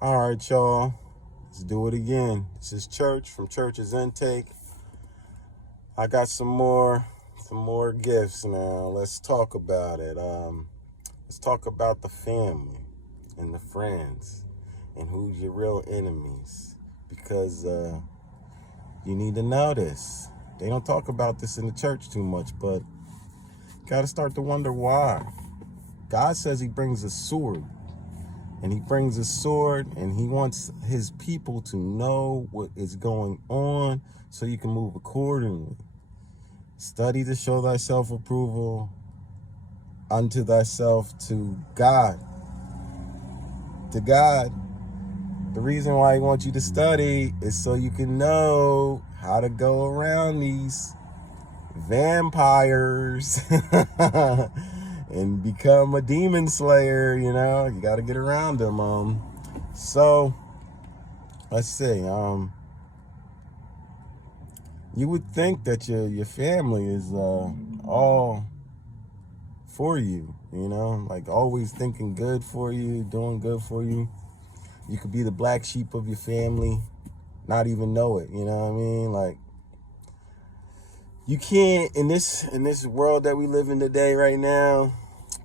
All right, y'all. Let's do it again. This is Church from Church's Intake. I got some more gifts now. Let's talk about it. Let's talk about the family and the friends and who's your real enemies, because you need to know this. They don't talk about this in the church too much, but got to start to wonder why. God says he brings a sword. And he brings a sword, and he wants his people to know what is going on so you can move accordingly. Study to show thyself approval unto thyself to God. To God. The reason why he wants you to study is so you can know how to go around these vampires and become a demon slayer. You got to get around them. So let's see. You would think that your family is all for you, like always thinking good for you, doing good for you. You could be the black sheep of your family, not even know it. You know what I mean? Like, you can't, in this world that we live in today right now,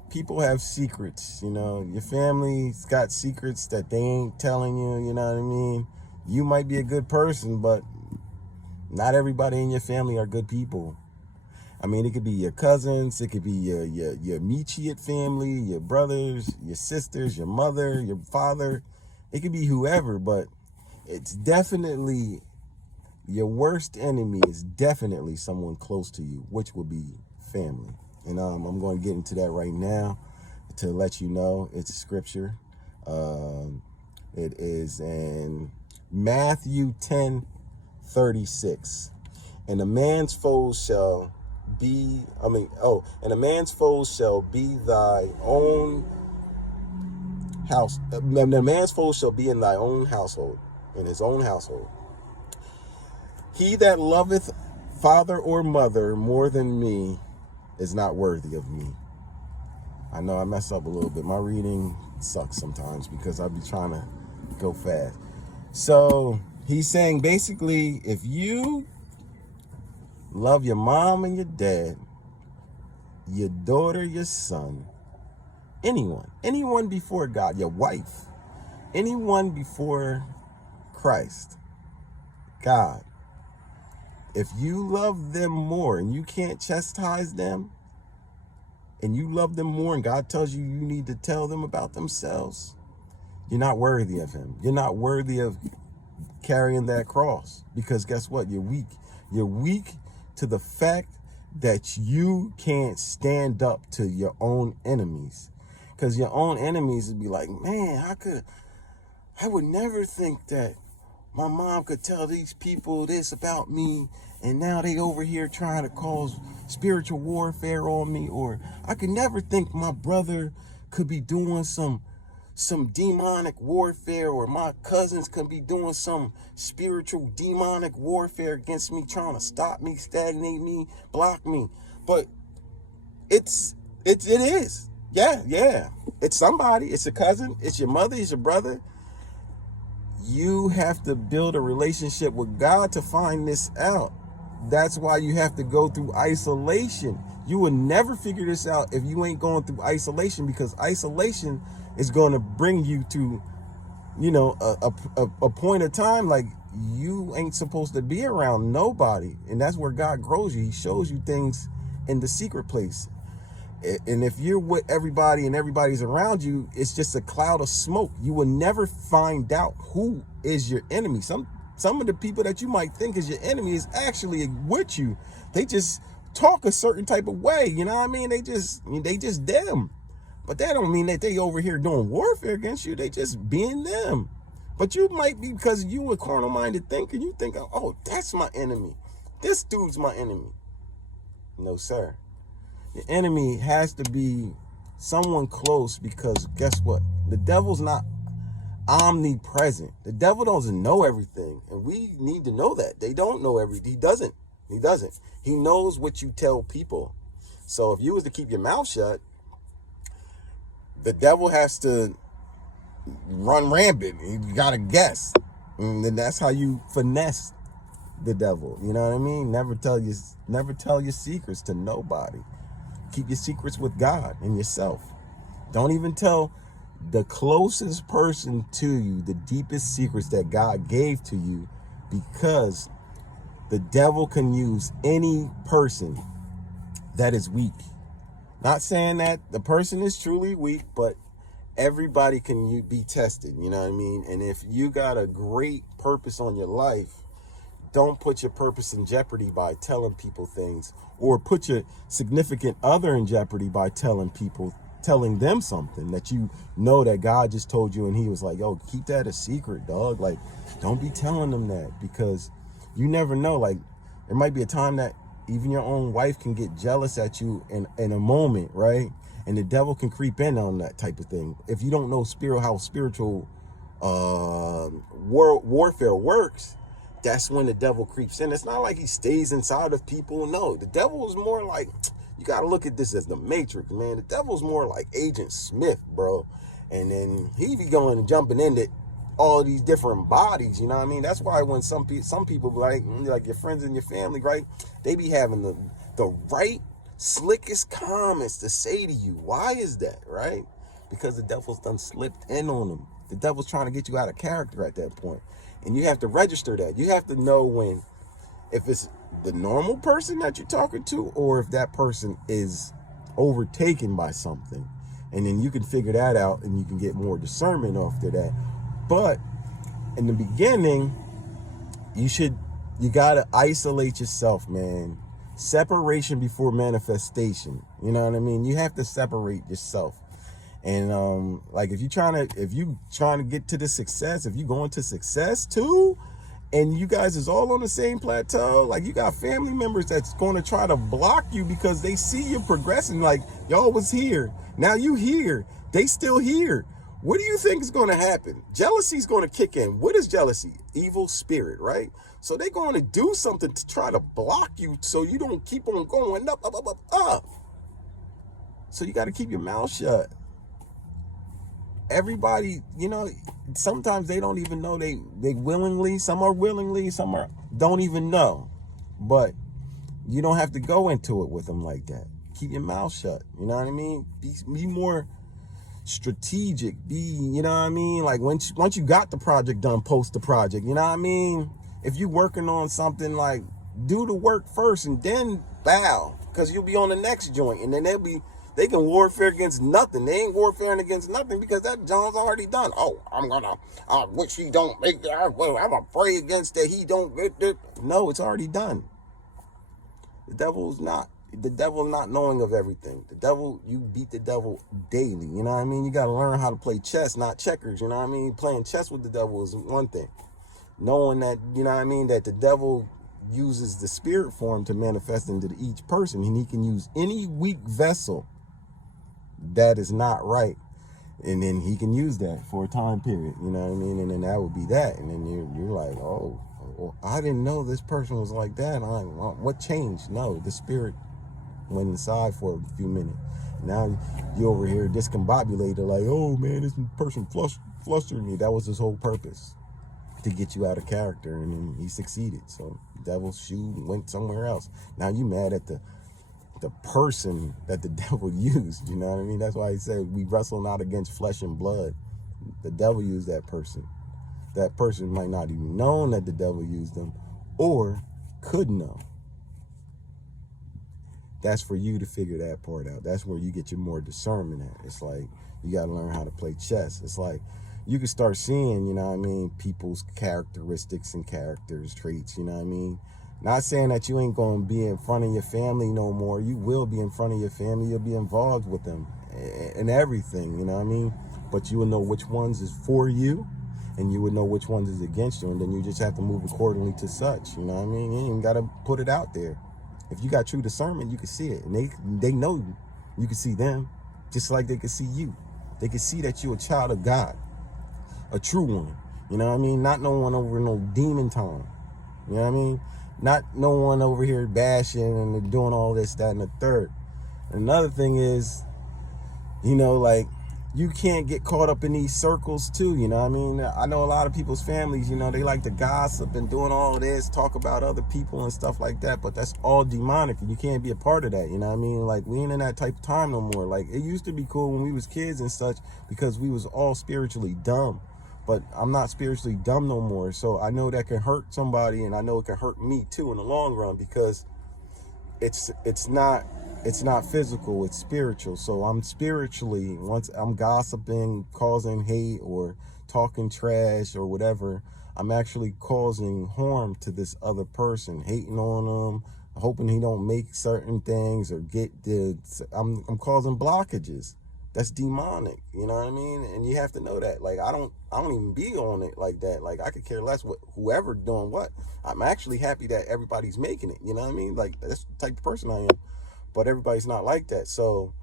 people have secrets. Your family's got secrets that they ain't telling you. You know what I mean? You might be a good person, but not everybody in your family are good people. I mean, it could be your cousins, it could be your immediate family, your brothers, your sisters, your mother, your father. It could be whoever, but it's definitely your worst enemy is definitely someone close to you, which will be family. And I'm going to get into that right now to let you know it's scripture. It is in Matthew 10:36. And a man's foes shall be, and a man's foes shall be thy own house. And a man's foes shall be in thy own household, in his own household. He that loveth father or mother more than me is not worthy of me. I know I mess up a little bit. My reading sucks sometimes because I be trying to go fast. So he's saying basically, if you love your mom and your dad, your daughter, your son, anyone before God, your wife, anyone before Christ, God, if you love them more and you can't chastise them, and you love them more and God tells you need to tell them about themselves, you're not worthy of him. You're not worthy of carrying that cross, because guess what? You're weak. You're weak to the fact that you can't stand up to your own enemies, because your own enemies would be like, man, I would never think that my mom could tell these people this about me, and now they over here trying to cause spiritual warfare on me. Or I could never think my brother could be doing some demonic warfare, or my cousins could be doing some spiritual demonic warfare against me, trying to stop me, stagnate me, block me. But it is. Yeah. It's somebody. It's a cousin. It's your mother. It's your brother. You have to build a relationship with God to find this out. That's why you have to go through isolation. You will never figure this out if you ain't going through isolation, because isolation is going to bring you to, a point of time like you ain't supposed to be around nobody. And that's where God grows you. He shows you things in the secret place. And if you're with everybody and everybody's around you, it's just a cloud of smoke. You will never find out who is your enemy. Some of the people that you might think is your enemy is actually with you. They just talk a certain type of way. You know what I mean? They just them. But that don't mean that they over here doing warfare against you. They just being them. But you might be, because you a carnal-minded thinker, you think, oh, that's my enemy. This dude's my enemy. No, sir. The enemy has to be someone close, because guess what? The devil's not omnipresent. The devil doesn't know everything, and we need to know that. They don't know everything. He doesn't. He knows what you tell people. So if you was to keep your mouth shut, the devil has to run rampant. You gotta guess. And then that's how you finesse the devil. You know what I mean? Never tell your secrets to nobody. Keep your secrets with God and yourself. Don't even tell the closest person to you the deepest secrets that God gave to you, because the devil can use any person that is weak. Not saying that the person is truly weak, but everybody can be tested, you know what I mean? And if you got a great purpose on your life, don't put your purpose in jeopardy by telling people things, or put your significant other in jeopardy by telling them something that you know that God just told you, and he was like, yo, keep that a secret, dog. Like, don't be telling them that, because you never know. Like, there might be a time that even your own wife can get jealous at you in a moment, right? And the devil can creep in on that type of thing. If you don't know how spiritual warfare works, that's when the devil creeps in. It's not like he stays inside of people. No, the devil is more like, you got to look at this as the Matrix, man. The devil's more like Agent Smith, bro. And then he be going and jumping into all these different bodies, you know what I mean? That's why when some people like your friends and your family, right? They be having the right slickest comments to say to you. Why is that, right? Because the devil's done slipped in on them. The devil's trying to get you out of character at that point. And you have to register that. You have to know if it's the normal person that you're talking to, or if that person is overtaken by something. And then you can figure that out, and you can get more discernment after that. But in the beginning, you gotta isolate yourself, man. Separation before manifestation. You know what I mean? You have to separate yourself. And like if you trying to get to the success, if you going to success too, and you guys is all on the same plateau, like you got family members that's going to try to block you because they see you progressing. Like, y'all was here, now you here, they still here. What do you think is going to happen? Jealousy is going to kick in. What is jealousy? Evil spirit, right? So they're going to do something to try to block you so you don't keep on going up, up, up, up, up. So you got to keep your mouth shut. Everybody, sometimes they don't even know they willingly, some are willingly, some don't even know. But you don't have to go into it with them like that. Keep your mouth shut. You know what I mean? Be more strategic. You know what I mean? Like once you got the project done, post the project. You know what I mean? If you working on something, like do the work first and then bow, because you'll be on the next joint, and then they can warfare against nothing. They ain't warfaring against nothing because that John's already done. Oh, I wish he don't make that. I'm afraid against that he don't. No, it's already done. The devil's not knowing of everything. You beat the devil daily. You know what I mean? You got to learn how to play chess, not checkers. You know what I mean? Playing chess with the devil is one thing. Knowing that, you know what I mean, that the devil uses the spirit form to manifest into each person, and he can use any weak vessel that is not right, and then he can use that for a time period, you know what I mean? And then that would be that. And then you're like, oh, well, I didn't know this person was like that. What changed? No, the spirit went inside for a few minutes. Now you over here discombobulated, like, oh man, this person flustered me. That was his whole purpose, to get you out of character, and then he succeeded. So devil went somewhere else. Now you mad at the person that the devil used. You know what I mean? That's why he said we wrestle not against flesh and blood. The devil used that person. That person might not even known that the devil used them, or could know. That's for you to figure that part out. That's where you get your more discernment at. It's like you got to learn how to play chess. It's like you can start seeing, you know what I mean, people's characteristics and traits, you know what I mean? Not saying that you ain't going to be in front of your family no more. You will be in front of your family. You'll be involved with them and everything, you know what I mean? But you will know which ones is for you, and you would know which ones is against you, and then you just have to move accordingly to such, you know what I mean? You ain't even got to put it out there. If you got true discernment, you can see it, and they know you. You can see them just like they can see you. They can see that you're a child of God, a true one, you know what I mean? Not no one over no demon time, you know what I mean? Not no one over here bashing and doing all this, that, and the third. Another thing is, like you can't get caught up in these circles too, you know what I mean? I know a lot of people's families, you know, they like to gossip and doing all of this, talk about other people and stuff like that, but that's all demonic, and you can't be a part of that, you know what I mean? Like, we ain't in that type of time no more. Like, it used to be cool when we was kids and such, because we was all spiritually dumb, but I'm not spiritually dumb no more, so I know that can hurt somebody, and I know it can hurt me too in the long run, because it's not physical, it's spiritual. So I'm spiritually, once I'm gossiping, causing hate or talking trash or whatever, I'm actually causing harm to this other person, hating on them, hoping he don't make certain things or I'm causing blockages. That's demonic, you know what I mean? And you have to know that. Like, I don't even be on it like that. Like, I could care less what whoever doing what. I'm actually happy that everybody's making it, you know what I mean? Like, that's the type of person I am. But everybody's not like that. So,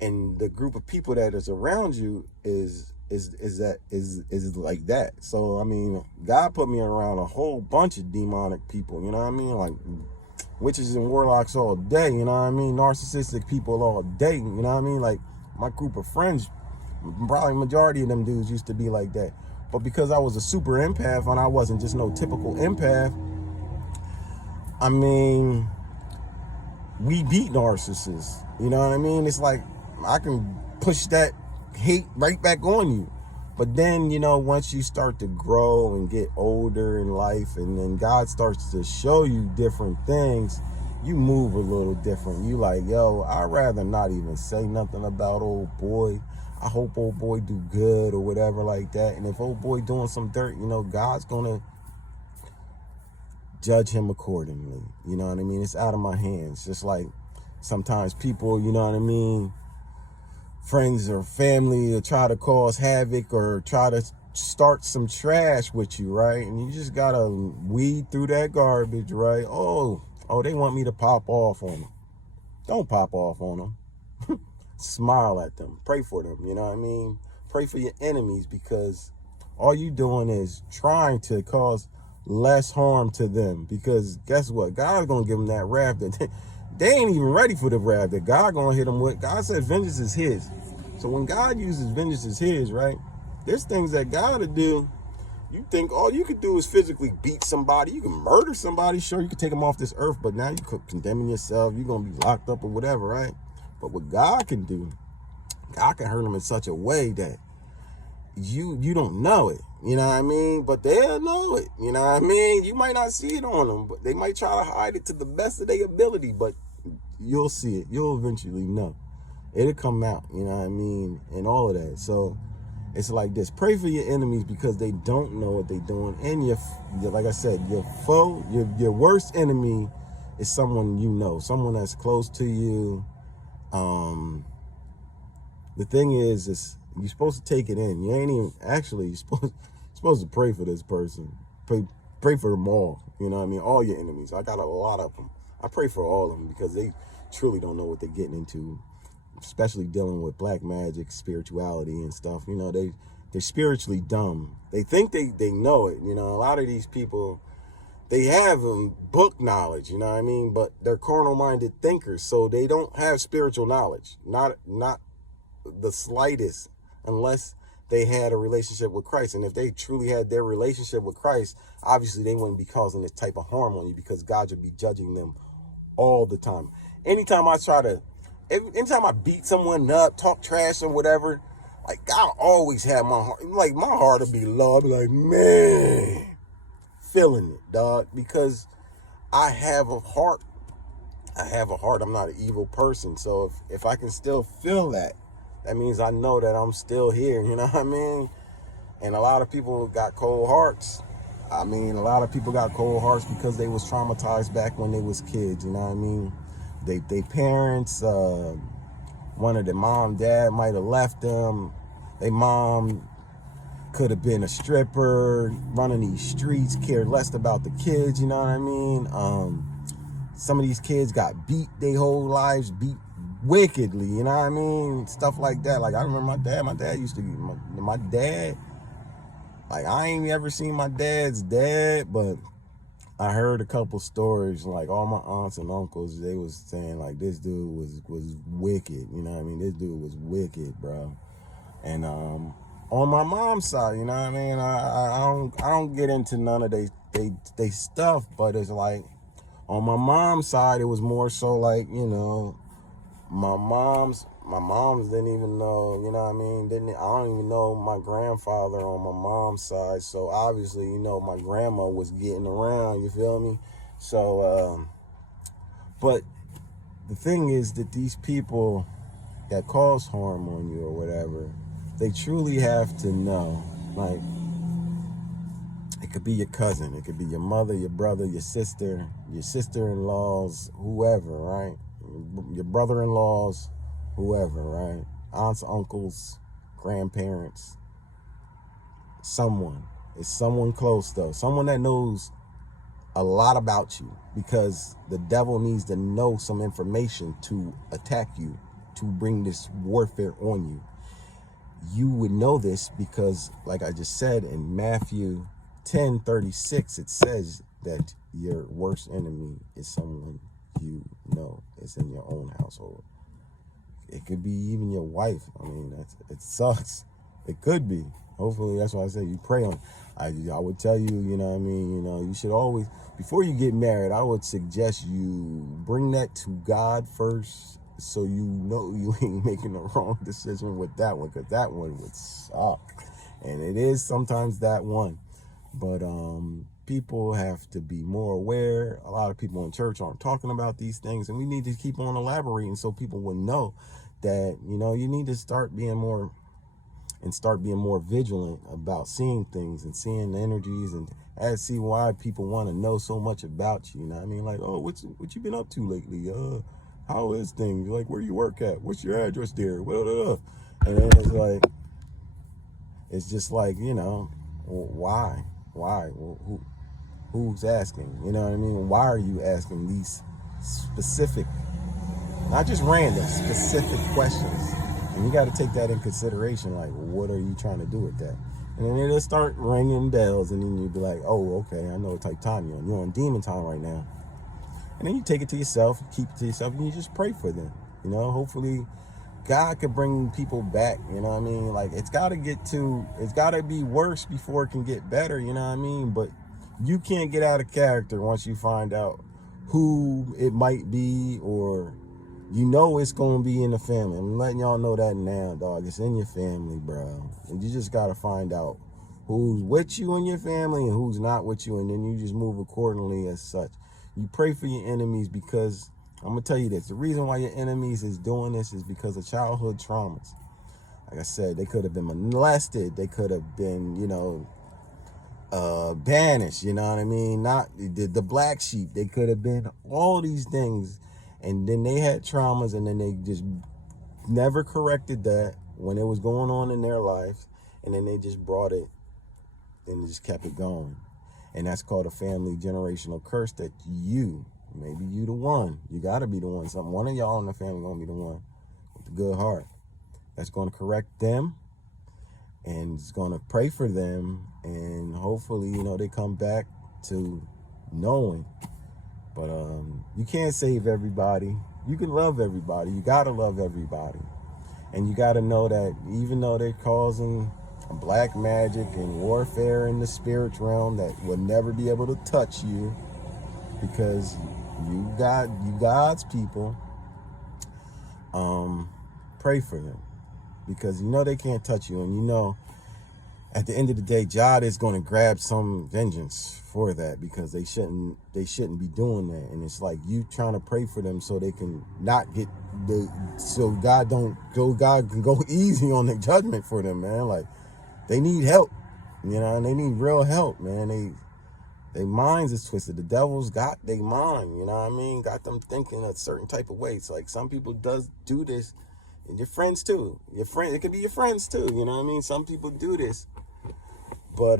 and the group of people that is around you is like that. So, I mean, God put me around a whole bunch of demonic people, you know what I mean? Like, witches and warlocks all day, you know what I mean? Narcissistic people all day, you know what I mean? Like, my group of friends, probably majority of them dudes used to be like that. But because I was a super empath and I wasn't just no typical empath, I mean, we beat narcissists, you know what I mean? It's like, I can push that hate right back on you. But then, you know, once you start to grow and get older in life, and then God starts to show you different things, you move a little different. You like, yo, I'd rather not even say nothing about old boy. I hope old boy do good or whatever like that. And if old boy doing some dirt, you know, God's gonna judge him accordingly. You know what I mean? It's out of my hands. Just like sometimes people, you know what I mean, friends or family will try to cause havoc or try to start some trash with you, right? And you just gotta weed through that garbage, right? Oh, they want me to pop off on them. Don't pop off on them. Smile at them. Pray for them, you know what I mean? Pray for your enemies, because all you doing is trying to cause less harm to them. Because guess what? God's going to give them that wrath that they ain't even ready for, the wrath that God going to hit them with. God said vengeance is his. So when God uses vengeance is his, right? There's things that God will do. You think all you could do is physically beat somebody. You can murder somebody. Sure, you can take them off this earth, but now you're condemning yourself. You're going to be locked up or whatever, right? But what God can do, God can hurt them in such a way that you don't know it. You know what I mean? But they'll know it. You know what I mean? You might not see it on them, but they might try to hide it to the best of their ability, but you'll see it. You'll eventually know. It'll come out, you know what I mean? And all of that. So it's like this. Pray for your enemies, because they don't know what they're doing. And like I said, your foe, your worst enemy is someone you know, someone that's close to you. The thing is you're supposed to take it in. You ain't even actually, you're supposed to pray for this person. Pray for them all. You know what I mean? All your enemies. I got a lot of them. I pray for all of them, because they truly don't know what they're getting into, especially dealing with black magic, spirituality and stuff. You know, they're spiritually dumb. They think they know it. You know, a lot of these people, they have book knowledge, you know what I mean? But they're carnal-minded thinkers, so they don't have spiritual knowledge. Not the slightest, unless they had a relationship with Christ. And if they truly had their relationship with Christ, obviously they wouldn't be causing this type of harm on you, because God would be judging them all the time. Anytime I beat someone up, talk trash or whatever, like, I always have my heart, like, my heart will be low. I'll be like, man, feeling it, dog, because I have a heart. I'm not an evil person. So if I can still feel that means I know that I'm still here, you know what I mean? And a lot of people got cold hearts. I mean, a lot of people got cold hearts because they was traumatized back when they was kids, you know what I mean? They parents, one of their mom, dad might have left them. Their mom could have been a stripper, running these streets, cared less about the kids, you know what I mean? Some of these kids got beat their whole lives, beat wickedly, you know what I mean? Stuff like that. Like, I remember my dad used to, my dad, like, I ain't ever seen my dad's dad, but I heard a couple stories, like, all my aunts and uncles, they was saying, like, this dude was wicked, you know what I mean? This dude was wicked, bro. And on my mom's side, you know what I mean? I don't get into none of they stuff, but it's like on my mom's side, it was more so like, you know, my mom's didn't even know, you know what I mean? I don't even know my grandfather on my mom's side. So obviously, you know, my grandma was getting around, you feel me? So, but the thing is that these people that cause harm on you or whatever, they truly have to know, like, it could be your cousin, it could be your mother, your brother, your sister-in-laws, whoever, right? Your brother-in-laws, whoever, right? Aunts, uncles, grandparents, someone. It's someone close, though. Someone that knows a lot about you, because the devil needs to know some information to attack you, to bring this warfare on you. You would know this because, like I just said, in Matthew 10:36, it says that your worst enemy is someone you know. It's in your own household. It could be even your wife. I mean, it sucks. It could be. Hopefully, that's why I say you pray on it. I would tell you, you know what I mean, you know, you should always, before you get married, I would suggest you bring that to God first, so you know you ain't making the wrong decision with that one, because that one would suck. And it is sometimes that one. But people have to be more aware. A lot of people in church aren't talking about these things, and we need to keep on elaborating so people will know that, you know, you need to start being more vigilant about seeing things and seeing the energies, and I see why people want to know so much about you. You know what I mean? Like, oh, what you been up to lately? How is things? Like, where you work at? What's your address there? And then it's just like, you know, why? Well, who's asking? You know what I mean? Why are you asking these specific, not just random, specific questions? And you got to take that in consideration. Like, what are you trying to do with that? And then it'll start ringing bells, and then you'll be like, oh, okay, I know what type of time you're on. You're on demon time right now. And then you take it to yourself, keep it to yourself, and you just pray for them. You know, hopefully God could bring people back. You know what I mean? Like, it's got to be worse before it can get better. You know what I mean? But you can't get out of character once you find out who it might be, or you know it's going to be in the family. I'm letting y'all know that now, dog. It's in your family, bro. And you just got to find out who's with you in your family and who's not with you, and then you just move accordingly as such. You pray for your enemies, because I'm going to tell you this. The reason why your enemies is doing this is because of childhood traumas. Like I said, they could have been molested. They could have been, you know, banished, you know what I mean? Not the black sheep. They could have been all these things. And then they had traumas, and then they just never corrected that when it was going on in their life. And then they just brought it and just kept it going. And that's called a family generational curse, that maybe you the one. You got to be the one. One of y'all in the family going to be the one with the good heart that's going to correct them, and it's going to pray for them. And hopefully, you know, they come back to knowing. But you can't save everybody. You can love everybody. You got to love everybody. And you got to know that even though they're causing black magic and warfare in the spirit realm that will never be able to touch you, because you God's people, pray for them, because you know they can't touch you, and you know at the end of the day God is going to grab some vengeance for that, because they shouldn't be doing that. And it's like you trying to pray for them so they can not get so God can go easy on the judgment for them, man. Like, they need help, you know, and they need real help, man. Their minds is twisted. The devil's got their mind, you know what I mean? Got them thinking a certain type of way. It's like some people do this, and your friends too. It could be your friends too, you know what I mean? Some people do this, but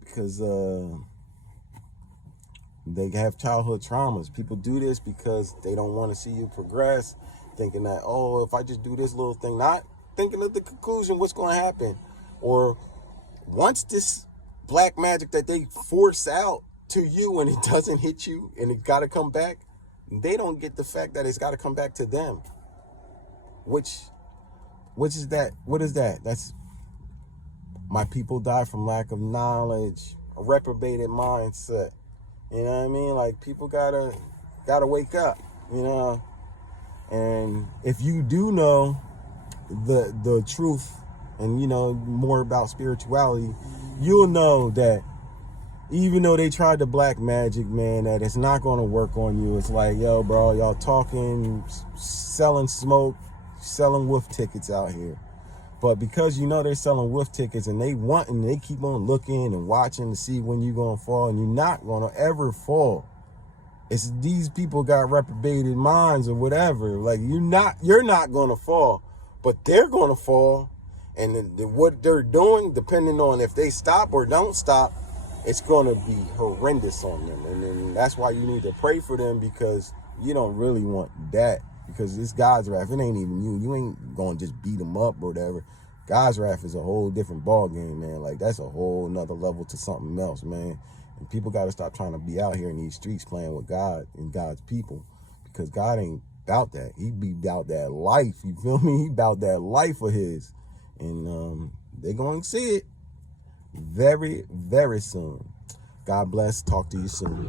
because they have childhood traumas. People do this because they don't want to see you progress, thinking that, oh, if I just do this little thing, not thinking of the conclusion, what's going to happen. Or once this black magic that they force out to you and it doesn't hit you and it got to come back, they don't get the fact that it's got to come back to them, which Which is that? What is that? That's my people die from lack of knowledge, a reprobated mindset. You know what I mean? Like, people gotta wake up, you know. And if you do know the truth and, you know, more about spirituality, you'll know that even though they tried the black magic, man, that it's not going to work on you. It's like, yo, bro, y'all talking, selling smoke, selling wolf tickets out here. But because you know they're selling wolf tickets and they keep on looking and watching to see when you're going to fall, and you're not going to ever fall. It's these people got reprobated minds or whatever. Like, you're not going to fall, but they're going to fall. And what they're doing, depending on if they stop or don't stop, it's going to be horrendous on them. And then that's why you need to pray for them, because you don't really want that, because it's God's wrath. It ain't even you. You ain't going to just beat them up or whatever. God's wrath is a whole different ball game, man. Like, that's a whole nother level to something else, man. And people got to stop trying to be out here in these streets playing with God and God's people, because God ain't about that. He be about that life. You feel me? He about that life of his. And they're going to see it very, very soon. God bless. Talk to you soon.